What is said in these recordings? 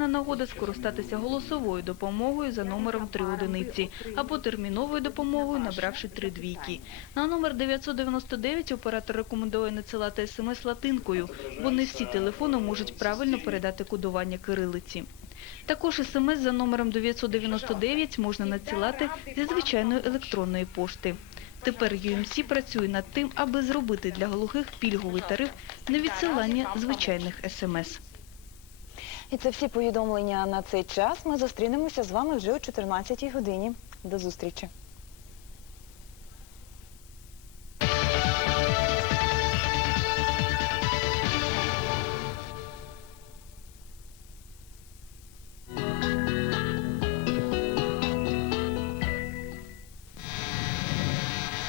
гарна нагода скористатися голосовою допомогою за номером 3 одиниці або терміновою допомогою, набравши 3 двійки. На номер 999 оператор рекомендує надсилати смс латинкою, бо не всі телефони можуть правильно передати кодування кирилиці. Також смс за номером 999 можна надсилати зі звичайної електронної пошти. Тепер UMC працює над тим, аби зробити для глухих пільговий тариф на відсилання звичайних смс. І це всі повідомлення на цей час. Ми зустрінемося з вами вже о 14-й годині. До зустрічі.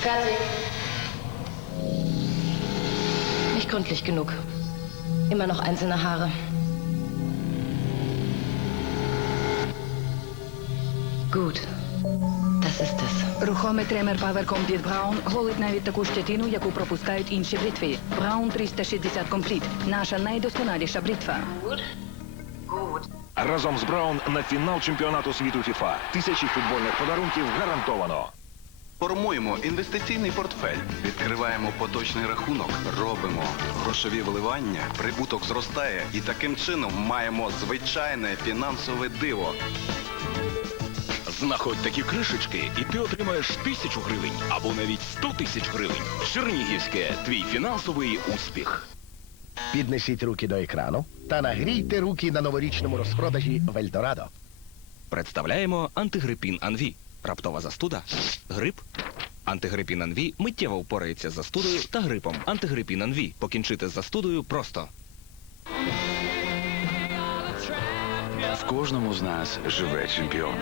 Fertig. Nicht gründlich genug. Immer noch einzelne Haare. Gut. Das ist es. Рухомий тример PowerCom від Браун голить навіть таку щетину, яку пропускають інші бритві. Браун 360 Complete. Наша найдосконаліша бритва. Разом з Браун на фінал чемпіонату світу ФІФА. Тисячі футбольних подарунків гарантовано. Формуємо інвестиційний портфель, відкриваємо поточний рахунок, робимо грошові вливання, прибуток зростає і таким чином маємо звичайне фінансове диво. Знаходь такі кришечки, і ти отримаєш тисячу гривень або навіть сто тисяч гривень. Чернігівське твій фінансовий успіх. Піднесіть руки до екрану та нагрійте руки на новорічному розпродажі в Ельдорадо. Представляємо антигрипін Анві. Раптова застуда. Грип. Антигрипін Анві миттєво впорається з застудою та грипом. Антигрипін Анві. Покінчити з застудою просто. Кожному з нас живе чемпіон.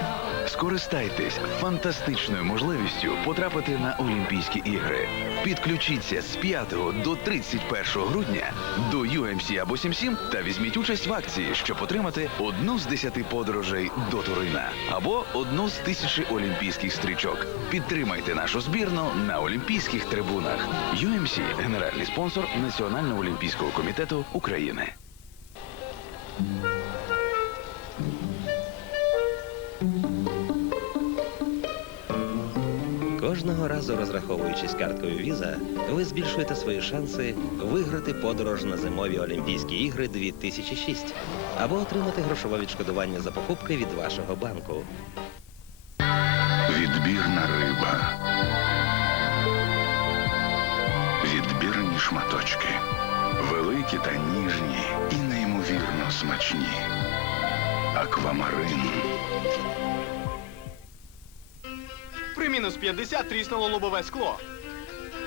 Скористайтесь фантастичною можливістю потрапити на Олімпійські ігри. Підключіться з 5 до 31 грудня до UMC або SimSim та візьміть участь в акції, щоб отримати одну з 10 подорожей до Турина або одну з тисячі олімпійських стрічок. Підтримайте нашу збірну на олімпійських трибунах. UMC – генеральний спонсор Національного олімпійського комітету України. Кожного разу розраховуючись карткою Віза, ви збільшуєте свої шанси виграти подорож на зимові Олімпійські ігри 2006 або отримати грошове відшкодування за покупки від вашого банку. Відбірна риба. Відбірні шматочки. Великі та ніжні і неймовірно смачні. Аквамарин. При мінус 50 тріснуло лобове скло.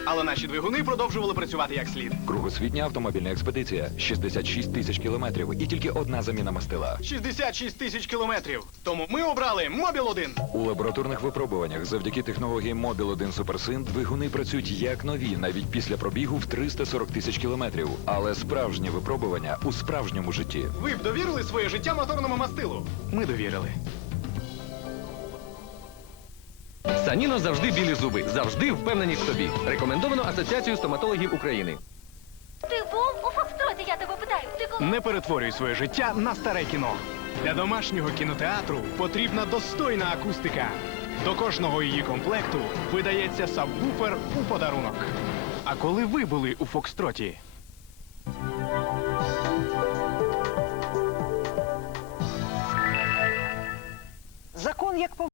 Але наші двигуни продовжували працювати як слід. Кругосвітня автомобільна експедиція. 66 тисяч кілометрів і тільки одна заміна мастила. 66 тисяч кілометрів. Тому ми обрали Мобіл 1. У лабораторних випробуваннях завдяки технології Mobil 1 Supersyn двигуни працюють як нові, навіть після пробігу в 340 тисяч кілометрів. Але справжні випробування у справжньому житті. Ви б довірили своє життя моторному мастилу? Ми довірили. Саніно завжди білі зуби, завжди впевнені в собі. Рекомендовано Асоціацією стоматологів України. Ти був у Фокстроті, я тебе питаю. Ти коли? Не перетворюй своє життя на старе кіно. Для домашнього кінотеатру потрібна достойна акустика. До кожного її комплекту видається сабвуфер у подарунок. А коли ви були у Фокстроті? Закон як